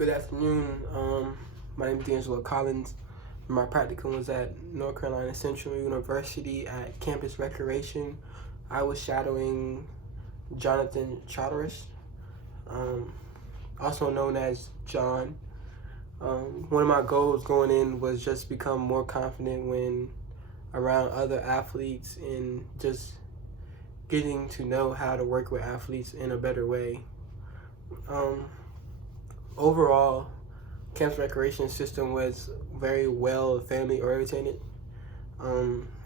Good afternoon. My name is D'Angelo Collins. My practicum was at North Carolina Central University at Campus Recreation. I was shadowing Jonathan Chatteris, also known as John. One of my goals going in was just become more confident when around other athletes and just getting to know how to work with athletes in a better way. Overall, campus recreation system was very well family oriented.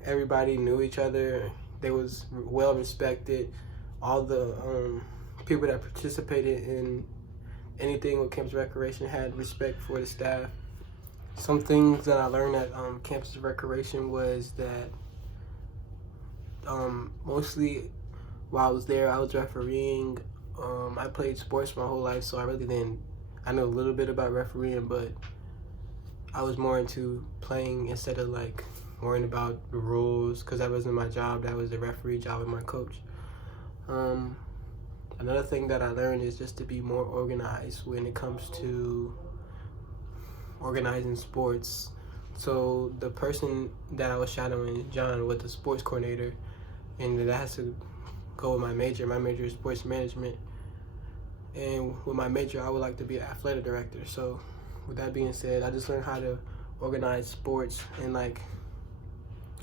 Everybody knew each other. They was well respected. All the people that participated in anything with campus recreation had respect for the staff. Some things that I learned at campus recreation was that mostly while I was there, I was refereeing. I played sports my whole life, so I know a little bit about refereeing, but I was more into playing instead of like worrying about the rules, because that wasn't my job. That was the referee job and my coach. Another thing that I learned is just to be more organized when it comes to organizing sports. So the person that I was shadowing, John, was the sports coordinator, and that has to go with my major. My major is sports management. And with my major, I would like to be an athletic director. So with that being said, I just learned how to organize sports and like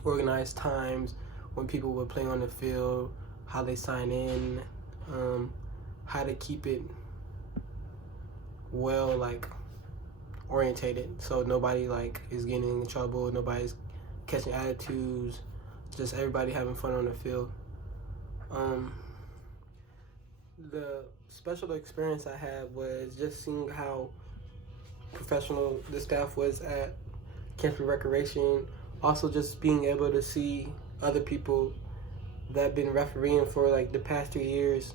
organize times when people were playing on the field, how they sign in, how to keep it well like orientated, so nobody like is getting in trouble, nobody's catching attitudes, just everybody having fun on the field. The special experience I had was just seeing how professional the staff was at campus recreation. Also, just being able to see other people that have been refereeing for like the past 3 years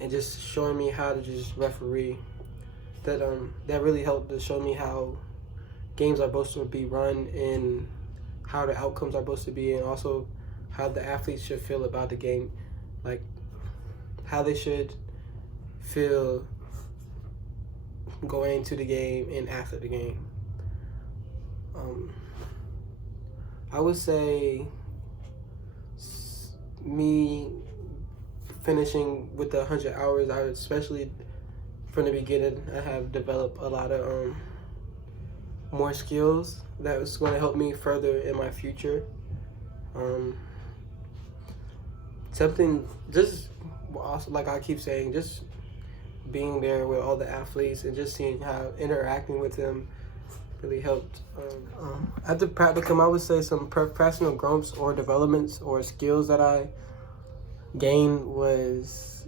and just showing me how to just referee. That really helped to show me how games are supposed to be run and how the outcomes are supposed to be, and also how the athletes should feel about the game, like how they should feel going into the game and after the game. I would say me finishing with the 100 hours, I especially from the beginning, I have developed a lot of more skills that was going to help me further in my future. Something just also, like I keep saying, just being there with all the athletes and just seeing how interacting with them really helped. At the practicum, I would say some professional growths or developments or skills that I gained was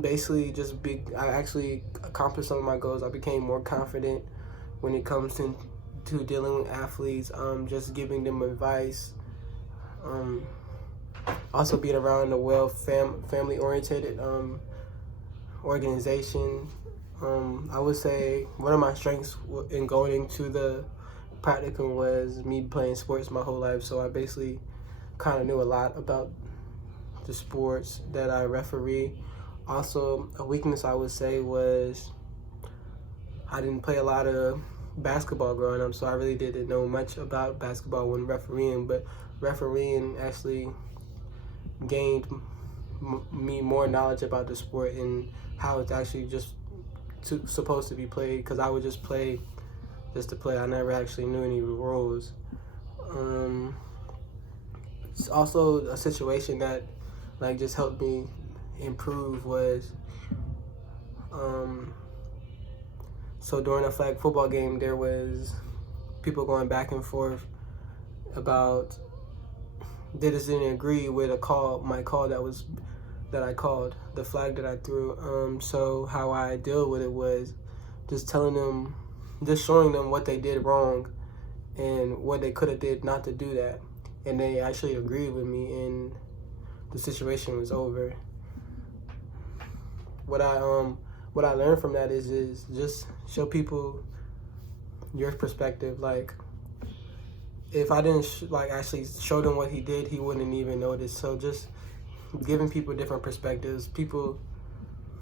basically I actually accomplished some of my goals. I became more confident when it comes to dealing with athletes, just giving them advice, also being around a family oriented organization. I would say one of my strengths in going into the practicum was me playing sports my whole life, so I basically kind of knew a lot about the sports that I referee. Also, a weakness I would say was I didn't play a lot of basketball growing up, so I really didn't know much about basketball when refereeing, but refereeing actually gained me more knowledge about the sport and how it's actually just supposed to be played, because I would just play just to play. I never actually knew any rules. It's also a situation that like just helped me improve was so during a flag football game there was people going back and forth about they just didn't agree with my call that I called, the flag that I threw. So how I deal with it was just showing them what they did wrong and what they could have did not to do that, and they actually agreed with me and the situation was over. What I learned from that is just show people your perspective. Like if I didn't actually show them what he did, he wouldn't even notice. So just giving people different perspectives. People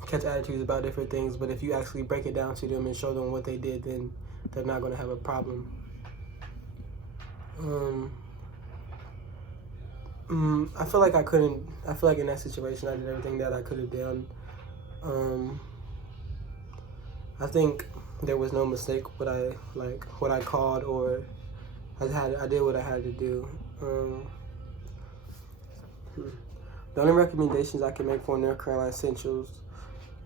catch attitudes about different things, but if you actually break it down to them and show them what they did, then they're not going to have a problem. I feel like in that situation I did everything that I could have done. I think there was no mistake what I called, or I did what I had to do. The only recommendations I can make for North Carolina Central's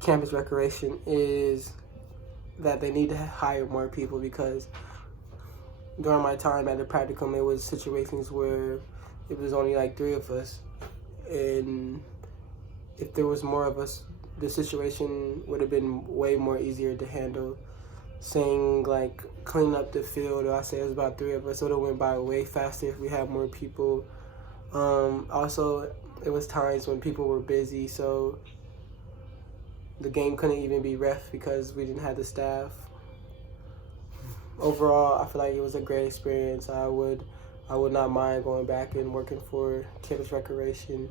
campus recreation is that they need to hire more people, because during my time at the Practicum, it was situations where it was only like 3 of us, and if there was more of us, the situation would have been way more easier to handle. Saying like clean up the field, or I say it was about 3 of us, so it would have went by way faster if we had more people. Also, it was times when people were busy, so the game couldn't even be ref because we didn't have the staff. Overall, I feel like it was a great experience. I would not mind going back and working for campus recreation.